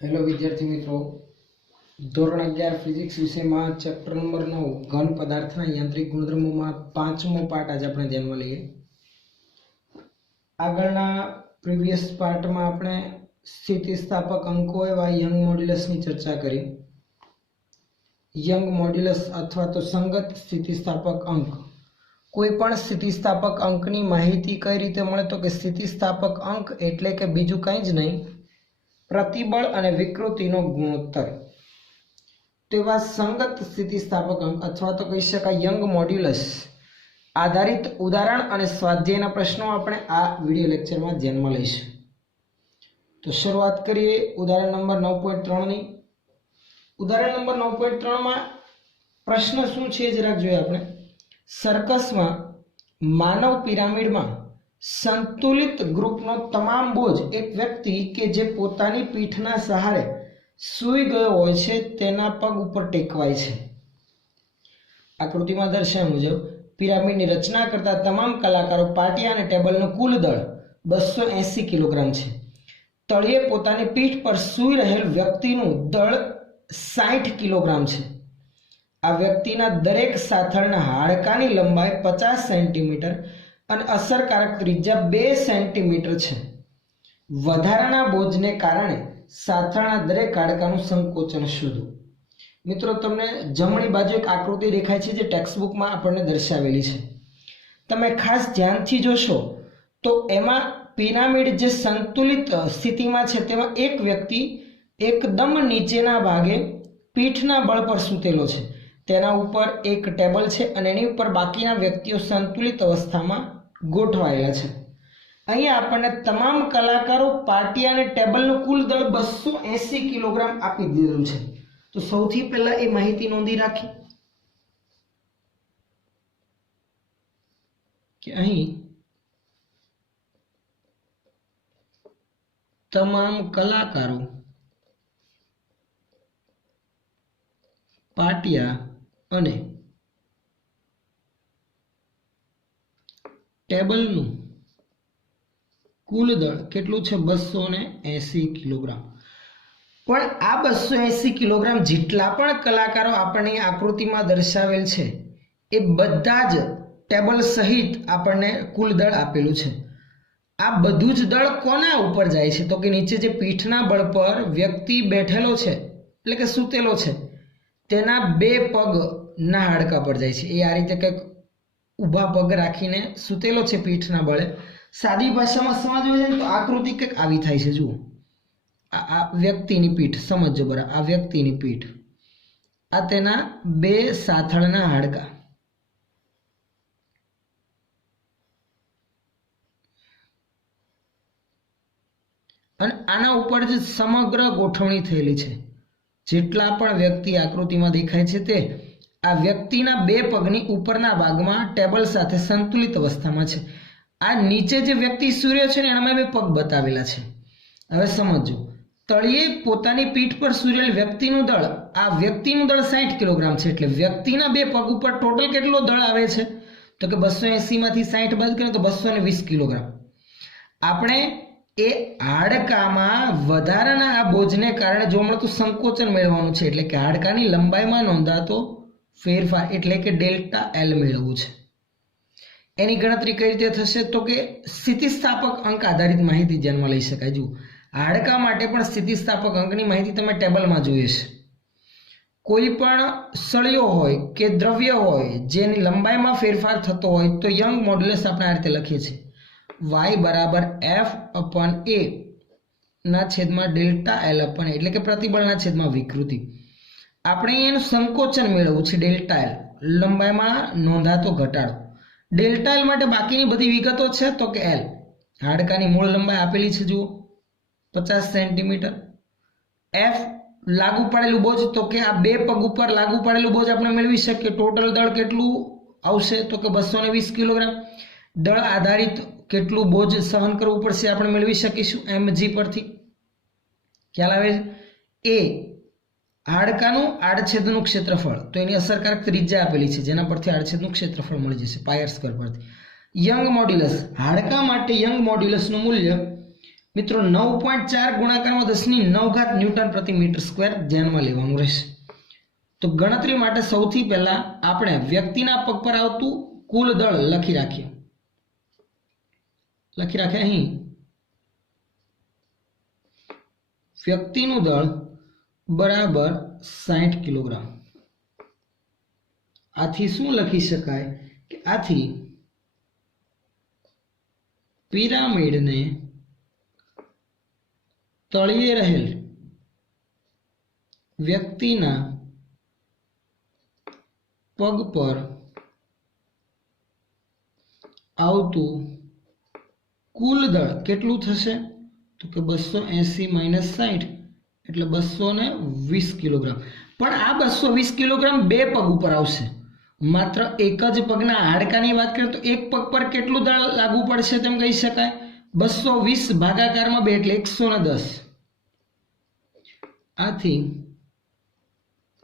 Hello विद्यार्थी मित्रों, ધોરણ 11 ફિઝિક્સ વિષયમાં ચેપ્ટર નંબર 9 ઘન પદાર્થના યાંત્રિક ગુણધર્મોમાં પાંચમો પાર્ટ આજે આપણે ધ્યાનમાં લઈએ। આગળના પ્રીવિયસ પાર્ટમાં આપણે સ્થિતિસ્થાપક અંકો એવા યંગ મોડ્યુલસની ચર્ચા કરી। યંગ મોડ્યુલસ અથવા તો સંગત સ્થિતિસ્થાપક અંક, કોઈ પણ સ્થિતિસ્થાપક અંકની માહિતી કઈ રીતે મળે તો કે સ્થિતિસ્થાપક અંક એટલે કે બીજું કંઈ જ નહીં, प्रतिबल और विकृतिनो गुणोत्तर। तेवा संगत स्थितिस्थापक अंक अथवा तो कही शकाय यंग मॉड्यूलस आधारित उदाहरण और स्वाध्यायना प्रश्नों आपणे आ विडियो लेक्चर में ध्यान में लईशुं। तो शुरुआत करिए उदाहरण नंबर 9.3 नी। उदाहरण नंबर 9.3 में प्रश्न शुं छे जरा जोईए आपणे। सर्कस में मानव पिरामिड में संतुलित ग्रुपनो तमाम बोझ एक व्यक्ति के जे पोतानी पीठना सहारे सूई गयो होय छे तेना पग उपर टेकवाय छे। आकृति में दर्शाव्या मुजब पिरामिडनी रचना करता तमाम कलाकारों पाटिया अने टेबलनुं कुल दळ 280 किलोग्राम छे। तळिये पोतानी पीठ पर सूई रहेल व्यक्तिनुं दळ 60 किलोग्राम छे। आ व्यक्तिना दरेक સાથળના હાડકાની લંબાઈ 50 સેન્ટીમીટર અને અસરકારક ત્રિજ્યા 2 સેન્ટીમીટર છે। વધારાના બોજને કારણે સાથળના દરેક હાડકાનું સંકોચન શોધો। મિત્રો, તમને જમણી બાજુ એક આકૃતિ દેખાય છે જે ટેક્સ્ટબુકમાં આપણને દર્શાવેલી છે। તમે ખાસ ધ્યાનથી જોશો તો એમાં પિરામિડ જે સંતુલિત સ્થિતિમાં છે તેમાં એક વ્યક્તિ એકદમ નીચેના ભાગે પીઠના બળ પર સૂતેલો છે। તેના ઉપર એક ટેબલ છે અને એની ઉપર બાકીના વ્યક્તિઓ સંતુલિત અવસ્થામાં ગોઠવાયેલા છે। અહીંયા આપણને તમામ કલાકારો પાટિયા અને ટેબલનું કુલ દળ 280 કિલોગ્રામ આપી દીધું છે। તો સૌથી પહેલા એ માહિતી નોંધી રાખી કે અહીં તમામ કલાકારો પાટિયા અને ટેબલનું કુલ દળ કેટલું છે 280 કિલોગ્રામ। પણ આ 280 કિલોગ્રામ જેટલા પણ કલાકારો આપણને આકૃતિમાં દર્શાવેલ છે એ બધા જ ટેબલ સહિત આપણને કુલ દળ આપેલું છે। આ બધું જ દળ કોના ઉપર જાય છે તો કે નીચે જે પીઠના બળ પર વ્યક્તિ બેઠેલો છે એટલે કે સૂતેલો છે તેના બે પગના હાડકા પર જાય છે। એ આ રીતે કંઈક ઊભા પગ રાખીને સૂતેલો છે પીઠના બળે। સાદી ભાષામાં સમજવું છે તો આકૃતિ કંઈક આવી થાય છે। જુઓ, આ વ્યક્તિની પીઠ સમજો બરાબર। આ વ્યક્તિની પીઠ, આ તેના બે સાથળના હાડકા, અને આના ઉપર જે સમગ્ર ગોઠવણી થયેલી છે। જેટલા પણ વ્યક્તિ આકૃતિમાં દેખાય છે તે આ વ્યક્તિના બે પગની ઉપરના ભાગમાં ટેબલ સાથે સંતુલિત અવસ્થામાં છે। આ નીચે જે વ્યક્તિ સૂર્ય છે ને એનામાં બે પગ બતાવેલા છે। હવે સમજો, તળિયે પોતાની પીઠ પર સૂર્યેલ વ્યક્તિનું દળ, આ વ્યક્તિનું દળ 60 કિલોગ્રામ છે એટલે વ્યક્તિના બે પગ ઉપર ટોટલ કેટલો દળ આવે છે તો કે 280 માંથી 60 બાદ કરીએ તો 220 કિલોગ્રામ। આપણે એ હાડકામાં વધારાના આ બોજને કારણે જોવા મળતું સંકોચન મેળવવાનું છે એટલે કે હાડકાની લંબાઈમાં નોંધાતો ફેરફાર એટલે કે ડેલ્ટા એલ મેળવવું છે। એની ગણતરી કઈ રીતે થશે તો કે સ્થિતિસ્થાપક અંક આધારિત માહિતી ધ્યાનમાં લઈ શકાય। જુઓ, હાડકા માટે પણ સ્થિતિસ્થાપક અંકની માહિતી તમે ટેબલમાં જોઈએ છે। કોઈ પણ સળિયો હોય કે દ્રવ્ય હોય જેની લંબાઈમાં ફેરફાર થતો હોય તો યંગ મોડ્યુલસ આપણે આ રીતે લખીએ છીએ y बराबर F/A ना छेदमा डेल्टा L अपन એટલે કે પ્રતિબળના છેદમાં વિકૃતિ। આપણે એનું સંકોચન મેળવવું છે ડેલ્ટા L, લંબાઈમાં નોંધાતો ઘટાડો। ડેલ્ટા L માટે બાકીની બધી વિગતો છે તો કે L, હાડકાની મૂળ લંબાઈ આપેલી છે જુઓ 50 સેન્ટીમીટર। F લાગુ પડેલું બોજ તો કે આ બે પગ ઉપર લાગુ પડેલું બોજ આપણે મેળવી શકીએ। ટોટલ દળ કેટલું આવશે તો કે 220 કિલોગ્રામ। દળ આધારિત કેટલું બોજ સહન કરવું પડશે આપણે મેળવી શકીશું mg પરથી। ખ્યાલ આવે છે। એ હાડકાનું આડછેદનું ક્ષેત્રફળ તો એની અસરકારક ત્રિજ્યા આપેલી છે જેના પરથી આડછેદનું ક્ષેત્રફળ મળી જશે પાય r સ્ક્વેર પરથી। યંગ મોડ્યુલસ, હાડકા માટે યંગ મોડ્યુલસનું મૂલ્ય મિત્રો 9.4 ગુણાકારમાં 10⁹ ન્યૂટન પ્રતિ મીટર સ્ક્વેર ધ્યાનમાં લેવાનું રહેશે। તો ગણતરી માટે સૌથી પહેલા આપણે વ્યક્તિના પગ પર આવતું કુલ દળ લખી રાખીએ અહીં વ્યક્તિનું દળ બરાબર 60 કિલોગ્રામ। આથી શું લખી શકાય કે આથી પિરામિડને તળિયે રહેલ વ્યક્તિના પગ પર આવતું કુલ દળ કેટલું થશે તો કે 280 - 60 એટલે 220 કિલોગ્રામ। પણ આ 220 કિલોગ્રામ બે પગ ઉપર આવશે। માત્ર એક જ પગના હાડકાની વાત કરીએ તો એક પગ પર કેટલું દળ લાગુ પડશે તેમ કહી શકાય 220 ભાગાકારમાં 2 એટલે 110। આથી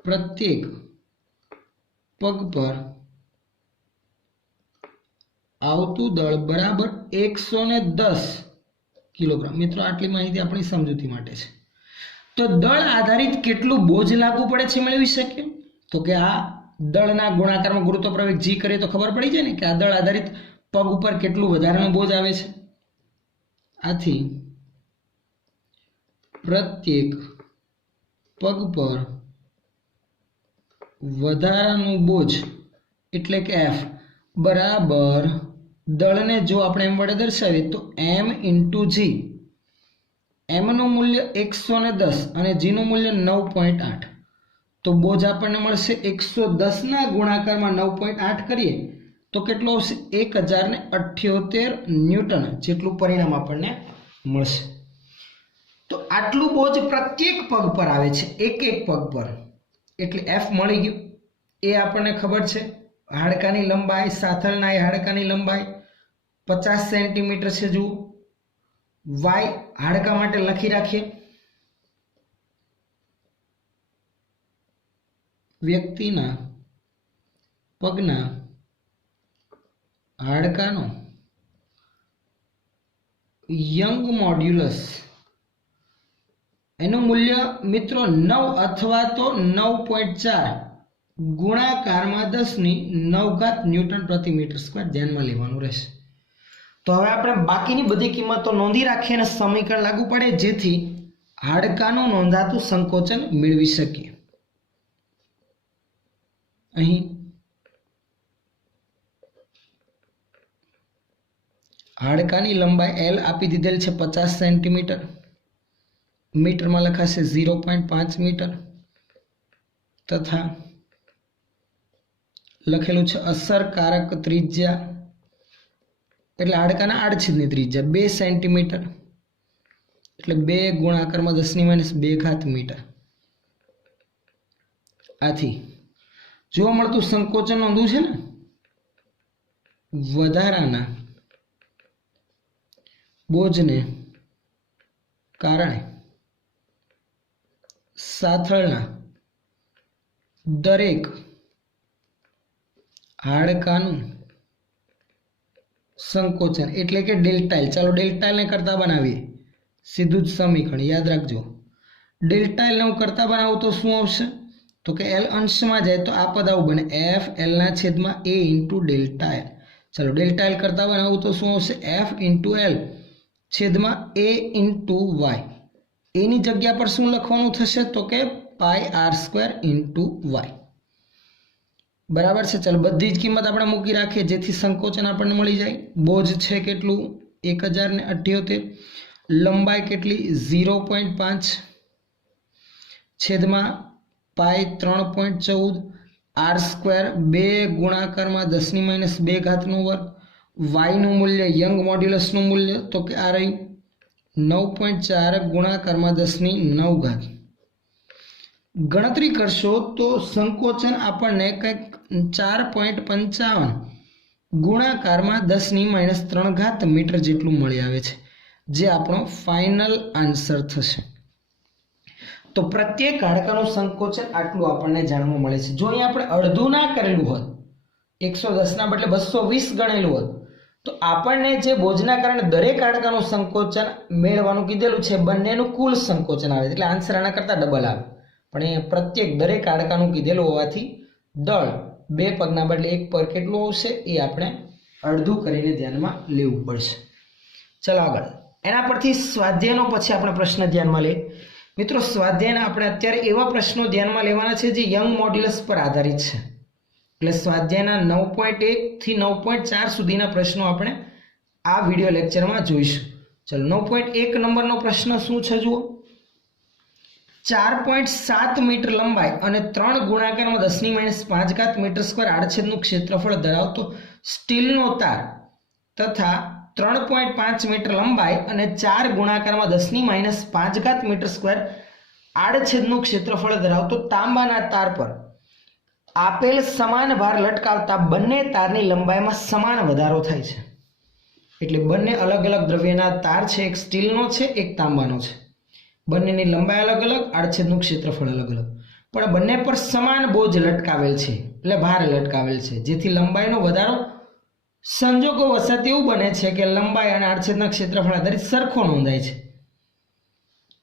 પ્રત્યેક પગ પર આવતું દળ બરાબર 110 કિલોગ્રામ। મિત્રો આટલી માહિતી આપણી સમજૂતી માટે છે। તો દળ આધારિત કેટલું બોજ લાગુ પડે છે મેળવી શકીએ તો કે આ દળના ગુણાકારમાં ગુરુત્વ પ્રવેગ g કરીએ તો ખબર પડી જાય ને કે આ દળ આધારિત પગ ઉપર કેટલું વધારાનું બોજ આવે છે। આથી પ્રત્યેક પગ પર વધારાનું બોજ એટલે કે F બરાબર દળને જો આપણે એમ વડે દર્શાવીએ તો m × g। m નું મૂલ્ય 110 અને g નું મૂલ્ય 9.8 તો બોજ આપણને મળશે 110 ના ગુણાકારમાં 9.8 કરીએ તો કેટલો આવશે 1078 ન્યૂટન જેટલું પરિણામ આપણને મળશે। તો આટલું બોજ પ્રત્યેક પગ પર આવે છે એક પગ પર એટલે F મળી ગયું। એ આપણને ખબર છે હાડકાની લંબાઈ સાથળના હાડકાની લંબાઈ 50 સેન્ટીમીટર છે। જુઓ y હાડકા માટે લખી રાખીએ વ્યક્તિના પગના હાડકાનો યંગ મોડ્યુલસ એનું મૂલ્ય મિત્રો 9 અથવા તો 9.4 ગુણાકારમાં 10⁹ ન્યૂટન પ્રતિ મીટર સ્ક્વેર ધ્યાનમાં લેવાનું રહેશે। તો હવે આપણે બાકીની બધી કિંમતો નોંધી રાખીએ અને સમીકરણ લાગુ પડે જેથી હાડકાનું નોંધાતું સંકોચન મેળવી શકીએ। અહીં હાડકાની લંબાઈ L આપી દીધેલ છે 50 સેન્ટીમીટર, મીટરમાં લખાશે 0.5 મીટર તથા લખેલું છે અસરકારક ત્રિજ્યા એટલે હાડકાના આડછેદની ત્રિજ્યા 2 સેન્ટીમીટર એટલે 2 ગુણાકારમાં 10⁻² મીટર। આથી જોવા મળતું સંકોચન નોંધવું છે ને વધારાના બોજને કારણે સાથળના દરેક હાડકાનું સંકોચન એટલે કે ડેલ્ટા એલ। ચાલો ડેલ્ટા એલને કરતા બનાવીએ સીધું જ સમીકરણ યાદ રાખજો। ડેલ્ટા એલને હું કરતા બનાવું તો શું આવશે તો કે એલ અંશમાં જાય તો આ પદ આવું બને એફ એલના છેદમાં એ ઇન્ટુ ડેલ્ટા એલ। ચાલો ડેલ્ટા એલ કરતા બનાવું તો શું આવશે એફ ઇન્ટુ એલ છેદમાં એ ઇન્ટુ વાય। એની જગ્યા પર શું લખવાનું થશે તો કે πr² ઇન્ટુ વાય બરાબર છે। ચાલો બધી જ કિંમત આપણે મૂકી રાખીએ જેથી સંકોચન આપણને મળી જાય। બોજ છે કેટલું 1078, લંબાઈ કેટલી 0.5 છેદમાં પાઈ 3.14 r² 2 ગુણાકારમાં 10⁻² વર્ગ। y નું મૂલ્ય યંગ મોડ્યુલસનું મૂલ્ય તો કે આ રહ્યું 9.4 ગુણાકારમાં 10⁹ ગણતરી કરશો તો સંકોચન આપણને કંઈક 4.55 ગુણાકારમાં 10⁻³ મીટર જેટલું મળી આવે છે જે આપણો ફાઇનલ આન્સર થશે। તો પ્રત્યેક હાડકાનું સંકોચન આટલું આપણને જાણવા મળે છે। જો અહીંયા આપણે અડધું ના કરેલું હોત 110 ના બદલે 220 ગણેલું હોત તો આપણને જે બોજના કારણે દરેક હાડકાનું સંકોચન મેળવવાનું કીધેલું છે બંનેનું કુલ સંકોચન આવે એટલે આન્સર આના કરતાં ડબલ આવે પણ અહીંયા પ્રત્યેક દરેક હાડકાનું કીધેલું હોવાથી દળ બે પગના બદલે એક પર કેટલું આવશે એ આપણે અડધું કરીને ધ્યાનમાં લેવું પડશે. ચલો આગળ એના પરથી સ્વાધ્યાયનો પછી આપણે પ્રશ્ન ધ્યાનમાં લઈએ. મિત્રો સ્વાધ્યાયના આપણે અત્યારે એવા પ્રશ્નો ધ્યાનમાં લેવાના છે જે યંગ મોડ્યુલસ પર આધારિત છે એટલે સ્વાધ્યાયના 9.1 થી 9.4 સુધીના પ્રશ્નો આપણે આ વિડિયો લેક્ચરમાં જોઈશું. ચલો 9.1 નંબરનો પ્રશ્ન શું છે જુઓ. 4.7 મીટર લંબાઈ અને 3 ગુણાકારમાં 10⁻5 મીટર સ્ક્વેર આડછેદનું ક્ષેત્રફળ ધરાવતો સ્ટીલનો તાર તથા 3.5 મીટર લંબાઈ અને 4 ગુણાકારમાં 10⁻5 મીટર સ્ક્વેર આડછેદનું ક્ષેત્રફળ ધરાવતો તાંબાના તાર પર આપેલ સમાન ભાર લટકાવતા બંને તારની લંબાઈમાં સમાન વધારો થાય છે. એટલે બંને અલગ અલગ દ્રવ્યના તાર છે, એક સ્ટીલનો છે એક તાંબાનો છે. બંનેની લંબાઈ અલગ અલગ, આડછેદનું ક્ષેત્રફળ અલગ અલગ, પણ બંને પર સમાન બોજ લટકાવેલ છે એટલે ભાર લટકાવેલ છે જેથી લંબાઈનો વધારો સંજોગો વસાત એવું બને છે કે લંબાઈ અને આડછેદના ક્ષેત્રફળ આધારિત સરખો નોંધાય છે.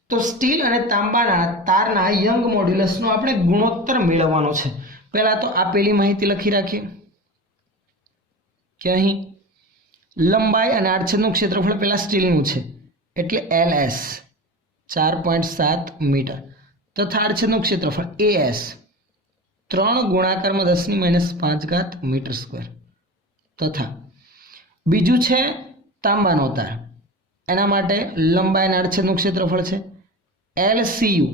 તો સ્ટીલ અને તાંબાના તારના યંગ મોડ્યુલસનો આપણે ગુણોત્તર મેળવવાનો છે. પહેલા તો આપેલી માહિતી લખી રાખીએ કે અહીં લંબાઈ અને આડછેદનું ક્ષેત્રફળ પહેલા સ્ટીલનું છે એટલે LS 4.7 મીટર તથા આડછેદનું ક્ષેત્રફળ AS 3 ગુણાકારમાં 10⁻5 મીટર સ્ક્વેર તથા બીજું છે તાંબાનો તાર એના માટે લંબાઈ અને આડછેદનું ક્ષેત્રફળ છે LCU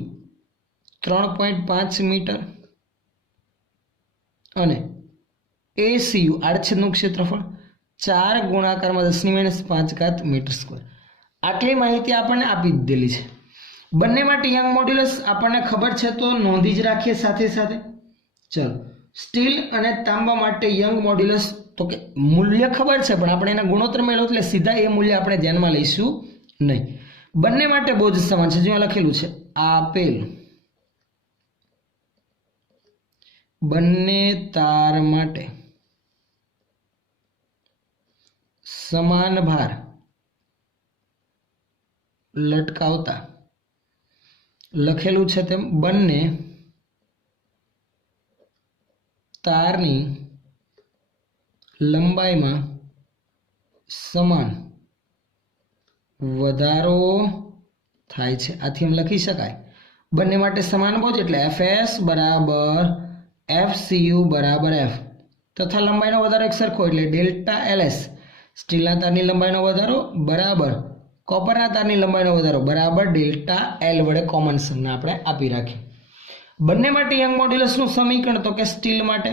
3.5 મીટર અને ACU આડછેદનું ક્ષેત્રફળ 4 ગુણાકારમાં 10⁻5 મીટર સ્ક્વેર. આટલી માહિતી આપણને આપી દીધેલી છે. બંને માટે યંગ મોડ્યુલસ આપણને ખબર છે તો નોંધી જ રાખીએ સાથે સાથે. ચલો સ્ટીલ અને તાંબા માટે યંગ મોડ્યુલસ તો કે મૂલ્ય ખબર છે પણ આપણે એના ગુણોત્તર મેળવો એટલે સીધા એ મૂલ્ય આપણે ધ્યાનમાં લઈશું નહીં. બંને માટે બોજ સમાન છે. જ્યાં લખેલું છે આપેલ બંને તાર માટે સમાન ભાર લટકાવતા લખેલું છે તેમ બંને તારની લંબાઈમાં સમાન વધારો થાય છે. આથી એમ લખી શકાય બંને માટે સમાન બોજ એટલે FS બરાબર FCU બરાબર F તથા લંબાઈનો વધારો એક સરખો એટલે ડેલ્ટા LS સ્ટીલના તારની લંબાઈનો વધારો બરાબર કોપરના તારની લંબાઈનો વધારો બરાબર ડેલ્ટા L વડે કોમન સમને આપણે આપી રાખીએ. બંને માટે યંગ મોડ્યુલસનું સમીકરણ તો કે સ્ટીલ માટે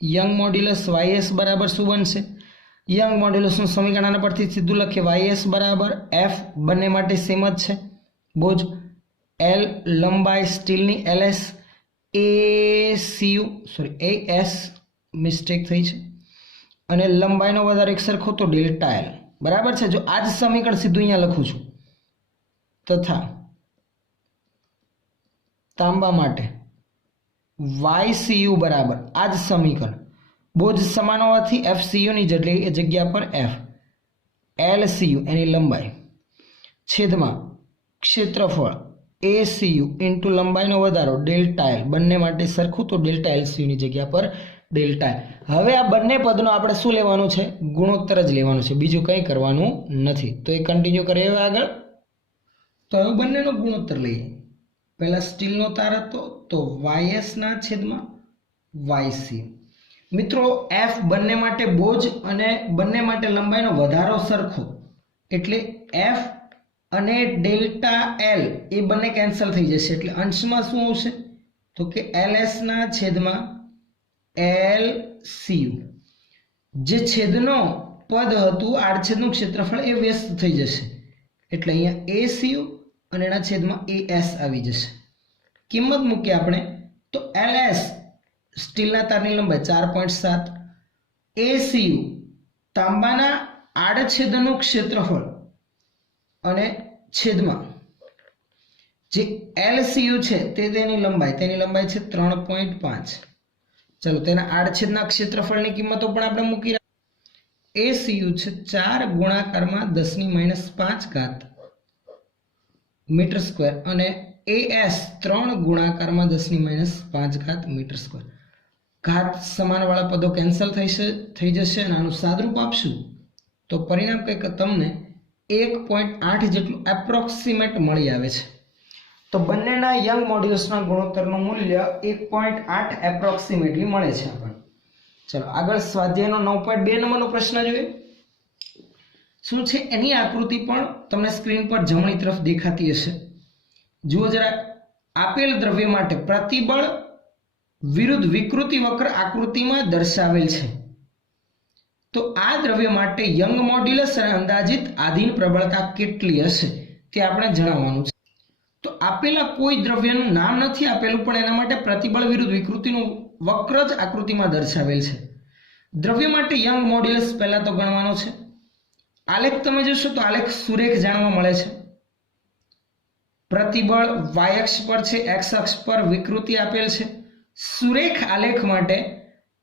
યંગ મોડ્યુલસ YS બરાબર શું બનશે? યંગ મોડ્યુલસનું સમીકરણ આના પરથી સીધું લખીએ YS બરાબર F બંને માટે સેમ જ છે બોજ L લંબાઈ સ્ટીલની LS AS મિસ્ટેક થઈ છે અને લંબાઈનો વધારો એક સરખો તો ડેલ્ટા L બરાબર છે. જો આ જ સમીકરણ સીધું અહીંયા લખું છું તથા તાંબા માટે YCU બરાબર આ જ સમીકરણ બોજ સમાન હોવાથી FCU ની જગ્યા પર F LCU એની લંબાઈ છેદમાં ક્ષેત્રફળ ACU ઇન્ટુ લંબાઈનો વધારો ડેલ્ટા L બંને માટે સરખું તો ડેલ્ટા LCU ની જગ્યા પર ડેલ્ટા. હવે આ બંને પદનો આપણે શું લેવાનું છે? ગુણોત્તર જ લેવાનું છે, બીજું કંઈ કરવાનું નથી. તો એ કન્ટિન્યુ કરીએ આગળ. તો હવે બંનેનો ગુણોત્તર લઈએ. પહેલા સ્ટીલનો તાર હતો તો YS ના છેદમાં YC. મિત્રો F બંને માટે બોજ અને બંને માટે લંબાઈનો વધારો સરખો એટલે F અને ડેલ્ટા L એ બંને કેન્સલ થઈ જશે એટલે અંશમાં શું આવશે તો કે LS ના છેદમાં LCU. જે છેદનો પદ હતું આડછેદનું ક્ષેત્રફળ એ વ્યસ્ત થઈ જશે એટલે અહીંયા ACU અને એના છેદમાં AS આવી જશે. કિંમત મૂકીએ આપણે તો LS સ્ટીલના તારની લંબાઈ 4.7 ACU તાંબાના આડછેદનું ક્ષેત્રફળ અને છેદમાં જે LCU છે તેની લંબાઈ છે 3.5 ચલો તેના આડછેદના ક્ષેત્રફળની કિંમતો પણ આપણે મૂકી ACU છે 4 ગુણાકારમાં 10⁻5 મીટર સ્ક્વેર અને AS 3 ગુણાકારમાં 10⁻5 મીટર સ્ક્વેર. ઘાત સમાનવાળા પદો કેન્સલ થઈ જશે અને આનું સાદરૂપ આપશું તો પરિણામ કંઈક તમને 1.8 જેટલું એપ્રોક્સિમેટ મળી આવે છે. તો બંનેના યંગ મોડ્યુલસના ગુણોત્તરનું મૂલ્ય 1.8 એપ્રોક્સિમેટલી મળે છે આપણને. ચલો આગળ સ્વાધ્યાયનો 9.2 નંબરનો પ્રશ્ન જોઈએ. શું છે એની આકૃતિ પણ તમને સ્ક્રીન પર જમણી તરફ દેખાતી હશે. જુઓ જરા, આપેલ દ્રવ્ય માટે પ્રતિબળ વિરુદ્ધ વિકૃતિ વક્ર આકૃતિમાં દર્શાવેલ છે. તો આ દ્રવ્ય માટે યંગ મોડ્યુલસ અને અંદાજિત આધીન પ્રબળતા કેટલી હશે તે આપણે જણાવવાનું છે. તો આપેલા કોઈ દ્રવ્યનું નામ નથી આપેલું, પણ એના માટે પ્રતિબળ વિરુદ્ધ વિકૃતિનું વક્ર જ આકૃતિમાં દર્શાવેલ છે. દ્રવ્ય માટે યંગ મોડ્યુલસ પહેલા તો ગણવાનો છે. આલેખ તમે જોશો તો આલેખ સુરેખ જાણવા મળે છે. પ્રતિબળ y અક્ષ પર છે, x અક્ષ પર વિકૃતિ આપેલ છે. સુરેખ આલેખ માટે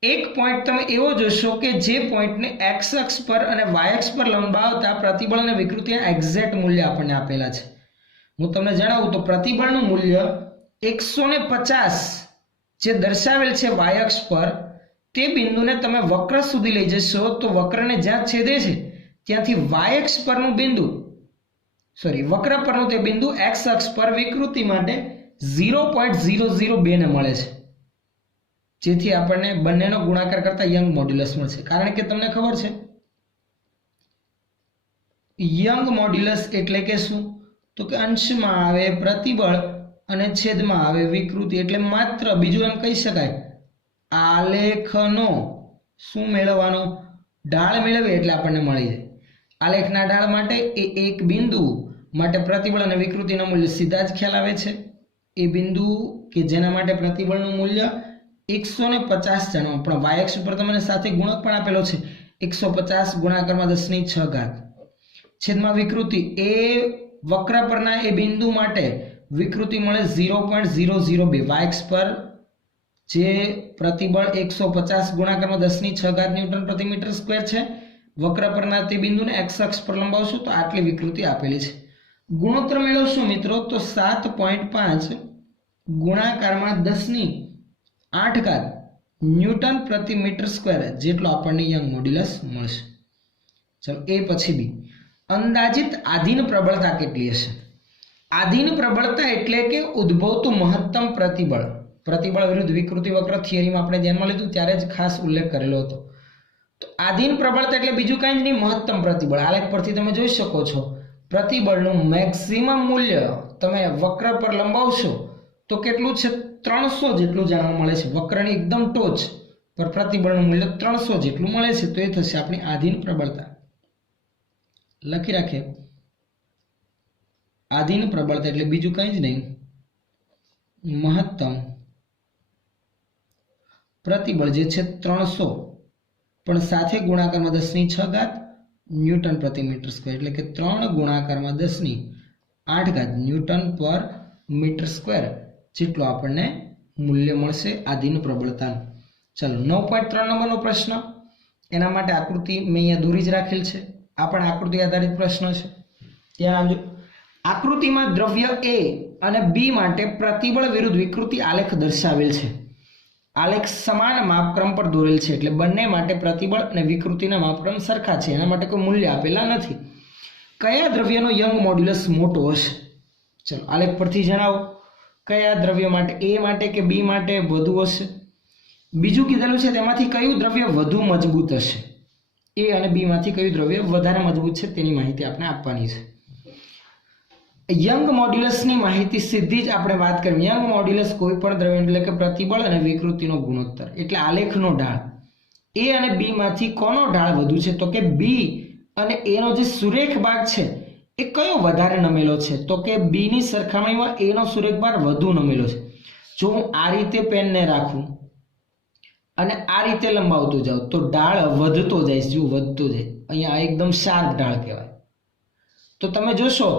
એક પોઈન્ટ તમે એવો જોશો કે જે પોઈન્ટને x અક્ષ પર અને y અક્ષ પર લંબાવતા પ્રતિબળ અને વિકૃતિના એક્ઝેક્ટ મૂલ્ય આપણને આપેલા છે. હું તમને જણાવું તો પ્રતિબળનું મૂલ્ય 150 જે દર્શાવેલ છે y અક્ષ પર, તે બિંદુને તમે વક્ર સુધી લઈ જશો તો વક્રને જ્યાં છેદે છે ત્યાંથી y અક્ષ પરનું બિંદુ વક્ર પરનું તે બિંદુ x અક્ષ પર વિકૃતિ માટે 0.002 ને મળે છે, જેથી આપણને બંનેનો ગુણાકાર કરતા યંગ મોડ્યુલસ મળશે. કારણ કે તમને ખબર છે યંગ મોડ્યુલસ એટલે કે શું, તો કે અંશમાં આવે પ્રતિબળ અને છેદમાં આવે વિકૃતિ. એટલે માત્ર બીજું એમ કહી શકાય આલેખનો શું મેળવવાનો, ઢાળ મેળવીએ એટલે આપણને મળી જાય. આલેખના ઢાળ માટે એ એક બિંદુ માટે પ્રતિબળ અને વિકૃતિનું મૂલ્ય સીધા જ ખ્યાલ આવે છે. એ બિંદુ કે જેના માટે પ્રતિબળનું મૂલ્ય 150 જાણો, પણ y અક્ષ ઉપર તમને સાથે ગુણક પણ આપેલો છે 150 ગુણાકારમાં 10⁶. છેદમાં વિકૃતિ એ વક્ર પરના એ બિંદુ માટે વિકૃતિ મળે 0.002. y અક્ષ પર જે પ્રતિબળ 150 ગુણાકારમાં 10⁶ ન્યૂટન પ્રતિ મીટર સ્ક્વેર છે, વક્ર પરના તે બિંદુને x અક્ષ પર લંબાવશું તો આટલી વિકૃતિ આપેલી છે. ગુણોત્તર મેળવશું મિત્રો તો 7.5 ગુણાકારમાં 10⁸ ન્યૂટન પ્રતિ મીટર સ્ક્વેર જેટલો આપણને યંગ મોડ્યુલસ મળશે. ચલો એ પછી બી અંદાજિત આધીન પ્રબળતા કેટલી હશે. આધીન પ્રબળતા એટલે કે ઉદ્ભવતું મહત્તમ પ્રતિબળ. પ્રતિબળ વિરુદ્ધ વિકૃતિ વક્ર થિયરીમાં આપણે ધ્યાનમાં લીધું ત્યારે જ ખાસ ઉલ્લેખ કરેલો હતો. તો આધીન પ્રબળતા એટલે બીજું કાંઈ જ નહીં, મહત્તમ પ્રતિબળ. આલેખ પરથી તમે જોઈ શકો છો પ્રતિબળનું મેક્સિમમ મૂલ્ય તમે વક્ર પર લંબાવશો તો કેટલું છે, 300 જેટલું જાણવા મળે છે. વક્રની એકદમ ટોચ પર પ્રતિબળનું મૂલ્ય 300 જેટલું મળે છે. તો એ થશે આપણી આધીન પ્રબળતા. લખી રાખીએ આધીન પ્રબળતા એટલે બીજું કંઈ જ નહીં, મહત્તમ પ્રતિબળ જે છે 300 પણ સાથે ગુણાકારમાં 10⁶ ન્યૂટન પ્રતિ મીટર સ્ક્વેર, એટલે કે 3 ગુણાકારમાં 10⁸ ન્યૂટન પર મીટર સ્ક્વેર જેટલું આપણને મૂલ્ય મળશે આધીન પ્રબળતાનું. ચાલો 9.3 નંબરનો પ્રશ્ન. એના માટે આકૃતિ મેં અહીંયા દોરી જ રાખેલ છે. આ પણ આકૃતિ આધારિત પ્રશ્ન છે. ત્યાં આમ જો આકૃતિમાં દ્રવ્ય A અને B માટે પ્રતિબળ વિરુદ્ધ વિકૃતિ આલેખ દર્શાવેલ છે. આલેખ સમાન માપક્રમ પર દોરેલ છે, એટલે બંને માટે પ્રતિબળ અને વિકૃતિના માપક્રમ સરખા છે. એના માટે કોઈ મૂલ્ય આપેલા નથી. કયા દ્રવ્યનો યંગ મોડ્યુલસ મોટો હશે? ચલો આલેખ પરથી જણાવો કયા દ્રવ્ય માટે, A માટે કે B માટે વધુ હશે. બીજું કીધેલું છે તેમાંથી કયું દ્રવ્ય વધુ મજબૂત હશે. A અને B માંથી કયું દ્રવ્ય વધારે મજબૂત છે તેની માહિતી આપણે આપવાની છે. યંગ મોડ્યુલસની માહિતી સીધી જ આપણે વાત કરીએ. યંગ મોડ્યુલસ કોઈ પણ દ્રવ્ય એટલે કે પ્રતિબળ અને વિકૃતિનો ગુણોત્તર એટલે આલેખનો ઢાળ. A અને B માંથી કોનો ઢાળ વધુ છે? તો કે B અને A નો જે સુરેખ ભાગ છે એ કયો વધારે નમેલો છે? તો કે B ની સરખામણીમાં A નો સુરેખ ભાગ વધુ નમેલો છે. જો હું આ રીતે પેનને રાખું અને આ રીતે લંબાવતો જાઉં તો ઢાળ વધતો જાય, જો વધતો જાય. અહીંયા એકદમ શાર્પ ઢાળ કહેવાય. તો તમે જોશો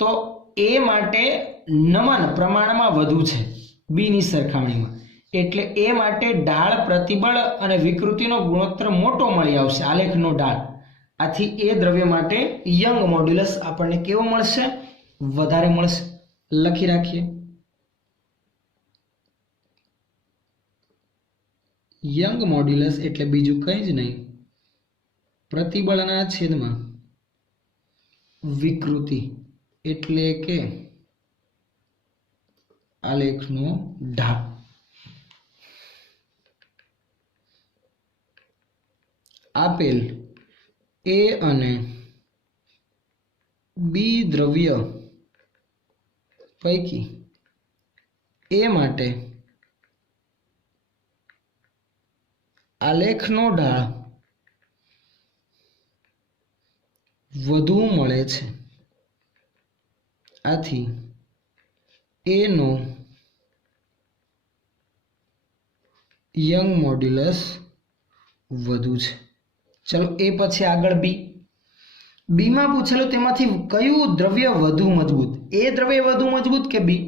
તો A માટે નમન પ્રમાણમાં વધુ છે B ની સરખામણીમાં, એટલે એ માટે ઢાળ પ્રતિબળ અને વિકૃતિનો ગુણોત્તર મોટો મળી આવશે આલેખનો ઢાળ. આથી એ દ્રવ્ય માટે યંગ મોડ્યુલસ આપણને કેવો મળશે? વધારે મળશે. લખી રાખીએ. યંગ મોડ્યુલસ એટલે બીજું કંઈ જ નહીં, પ્રતિબળના છેદમાં વિકૃતિ એટલે કે આલેખનો ઢાળ. આપેલ એ અને બી દ્રવ્ય પૈકી એ માટે આલેખનો ઢાળ વધુ મળે છે. આથી એનો યંગ મોડ્યુલસ વધુ છે. ચલો એ પછી આગળ બીમાં પૂછેલું તેમાંથી કયું દ્રવ્ય વધુ મજબૂત? એ દ્રવ્ય વધુ મજબૂત કે બી?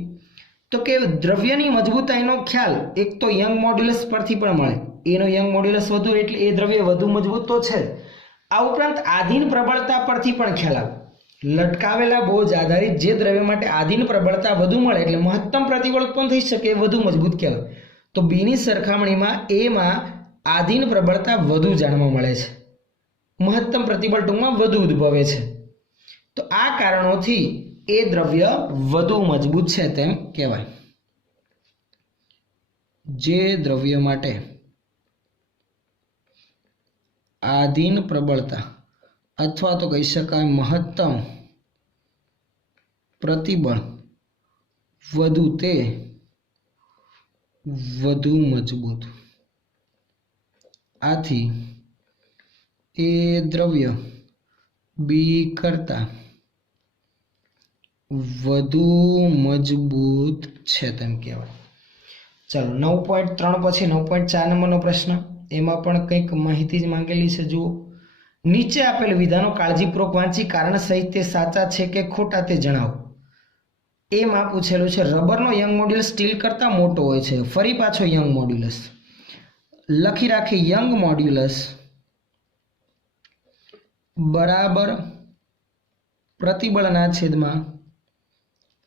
તો કે દ્રવ્યની મજબૂતાઈનો ખ્યાલ એક તો યંગ મોડ્યુલસ પરથી પણ મળે. એનો યંગ મોડ્યુલસ વધુ એટલે એ દ્રવ્ય વધુ મજબૂત તો છે. આ ઉપરાંત આધીન પ્રબળતા પરથી પણ ખ્યાલ આવે. લટકાવેલા બોજ આધારિત જે દ્રવ્ય માટે આધીન પ્રબળતા વધુ મળે એટલે મહત્તમ પ્રતિબળ ઉત્પન્ન થઈ શકે, એ વધુ મજબૂત કહેવાય. તો બીની સરખામણીમાં એમાં આધીન પ્રબળતા વધુ જાણવા મળે છે, મહત્તમ પ્રતિબળ ટૂંકમાં વધુ ઉદ્ભવે છે. તો આ કારણોથી એ દ્રવ્ય વધુ મજબૂત છે તેમ કહેવાય. જે દ્રવ્ય માટે આધીન પ્રબળતા અથવા તો કહી શકાય મહત્તમ પ્રતિબળ વધુ તે વધુ મજબૂત. આથી એ દ્રવ્ય બી કરતા વધુ મજબૂત છે તેમ કહેવાય. ચાલો 9.3 પછી 9.4 નંબરનો પ્રશ્ન. એમાં પણ કંઈક માહિતી જ માંગેલી છે. જુઓ, નીચે આપેલ વિધાનો કાળજીપૂર્વક વાંચી કારણ સહિત તે સાચા છે કે ખોટા તે જણાવો. એમાં પૂછેલું છે રબરનો યંગ મોડ્યુલસ સ્ટીલ કરતાં મોટો હોય છે. ફરી પાછો યંગ મોડ્યુલસ લખી રાખી. યંગ મોડ્યુલસ બરાબર પ્રતિબળના છેદમાં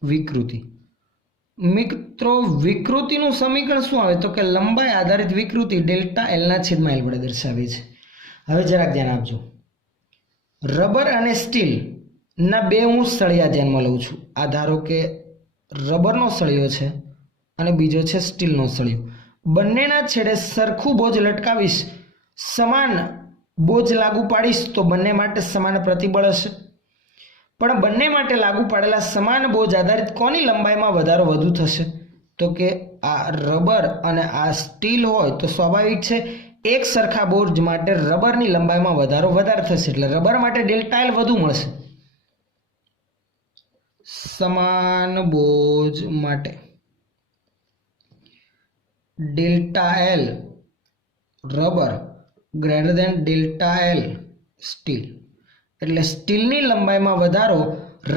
વિકૃતિ. મિત્રો, વિકૃતિનું સમીકરણ શું આવે? તો કે લંબાઈ આધારિત વિકૃતિ ડેલ્ટા એલના છેદમાં એલ વડે દર્શાવી છે. હવે જરાક ધ્યાન આપજો. રબર અને સ્ટીલ ના બે હું સળિયા ધ્યાનમાં લઉં છું. આ ધારો કે રબરનો સળિયો છે અને બીજો છે સ્ટીલનો સળિયો. બંનેના છેડે સરખું બોજ લટકાવીશ, સમાન બોજ લાગુ પાડીશ તો બંને માટે સમાન પ્રતિબળ હશે. પણ બંને માટે લાગુ પાડેલા સમાન બોજ આધારિત કોની લંબાઈમાં વધારો વધુ થશે? તો કે આ રબર અને આ સ્ટીલ હોય તો સ્વાભાવિક છે એક સરખા બોજ માટે રબરની લંબાઈમાં વધારો વધારે થશે, એટલે રબર માટે ડેલ્ટા એલ વધુ મળશે. સમાન બોજ માટે delta L rubber greater than delta L steel, એટલે સ્ટીલની લંબાઈમાં વધારો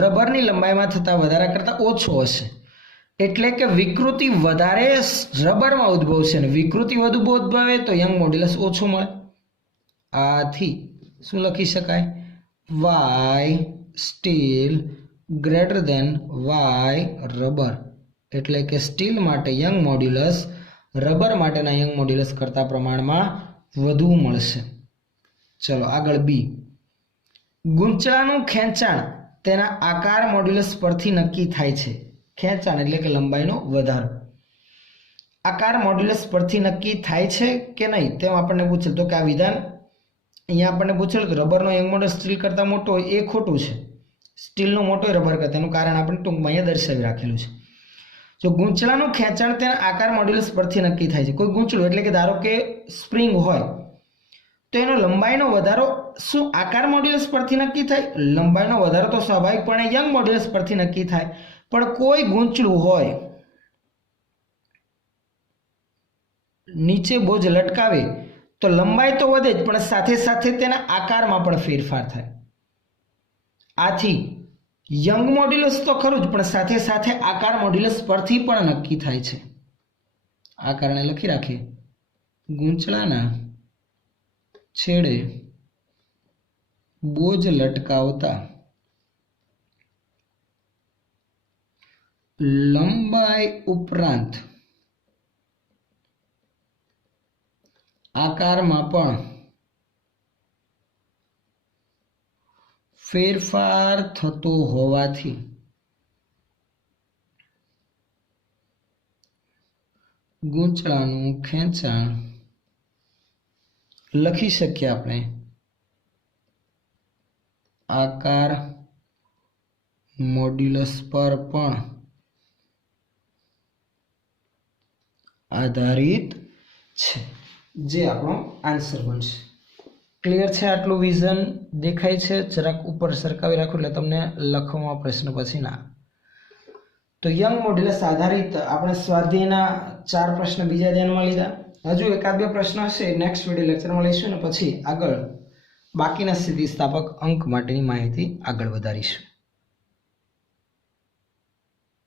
રબરની લંબાઈમાં થતા વધારા કરતાં ઓછો હશે. એટલે કે વિકૃતિ વધારે રબરમાં ઉદ્ભવશે અને વિકૃતિ વધુ ઉદ્ભવે તો યંગ મોડ્યુલસ ઓછું મળે. આથી શું લખી શકાય? Y steel greater than Y rubber, એટલે કે સ્ટીલ માટે યંગ મોડ્યુલસ રબર માટેના યંગ મોડ્યુલસ કરતા પ્રમાણમાં વધુ મળશે. ચલો આગળ બી. ગૂંચળાનું ખેંચાણ તેના આકાર મોડ્યુલસ પરથી નક્કી થાય છે. ખેંચાણ એટલે કે લંબાઈનો વધારો આકાર મોડ્યુલસ પરથી નક્કી થાય છે કે નહીં તેમ આપણને પૂછેલ. તો કે આ વિધાન અહીંયા આપણને પૂછેલું કે રબરનો યંગ મોડ્યુલસ સ્ટીલ કરતાં મોટો હોય એ ખોટું છે. સ્ટીલનો મોટો હોય રબર કરતાં, એનું કારણ આપણે ટૂંકમાં અહીંયા દર્શાવી રાખેલું છે. જો ગૂંચળાનું ખેંચાણ તેના આકાર મોડ્યુલસ પરથી નક્કી થાય છે. કોઈ ગૂંચળું એટલે કે ધારો કે સ્પ્રિંગ હોય તો એનો લંબાઈનો વધારો શું આકાર મોડ્યુલસ પરથી નક્કી થાય? લંબાઈનો વધારો તો સ્વાભાવિકપણે યંગ મોડ્યુલસ પરથી નક્કી થાય. પણ કોઈ ગૂંચળું હોય, નીચે બોજ લટકાવે તો લંબાઈ તો વધે જ, પણ સાથે સાથે તેના આકારમાં પણ ફેરફાર થાય. આથી યંગ મોડ્યુલસ તો ખરું જ, પણ સાથે સાથે આકાર મોડ્યુલસ પરથી પણ નક્કી થાય છે. આ કારણે લખી રાખીએ ગૂંચળાના છેડે બોજ લટકાવતા લંબાઈ ઉપરાંત આકારમાં પણ ફેરફાર થતો હોવાથી ગૂંચળાનું ખેંચાણ લખી શકીએ આપણે આકાર મોડ્યુલસ પર પણ આધારિત છે, જે આપણો આન્સર બનશે. ક્લિયર છે? આટલું વિઝન દેખાય છે? જરાક ઉપર સરકાવી રાખો એટલે તમને લખવામાં પ્રશ્ન પછી ના. તો યંગ મોડ્યુલસ આધારિત આપણે સ્વાધ્યાયના 4 પ્રશ્ન બીજા ધ્યાનમાં લીધા. હજુ એકાદ બે પ્રશ્ન હશે નેક્સ્ટ વિડીયો લેક્ચરમાં લઈશું ને પછી આગળ બાકીના સ્થિતિસ્થાપક અંક માટેની માહિતી આગળ વધારીશું.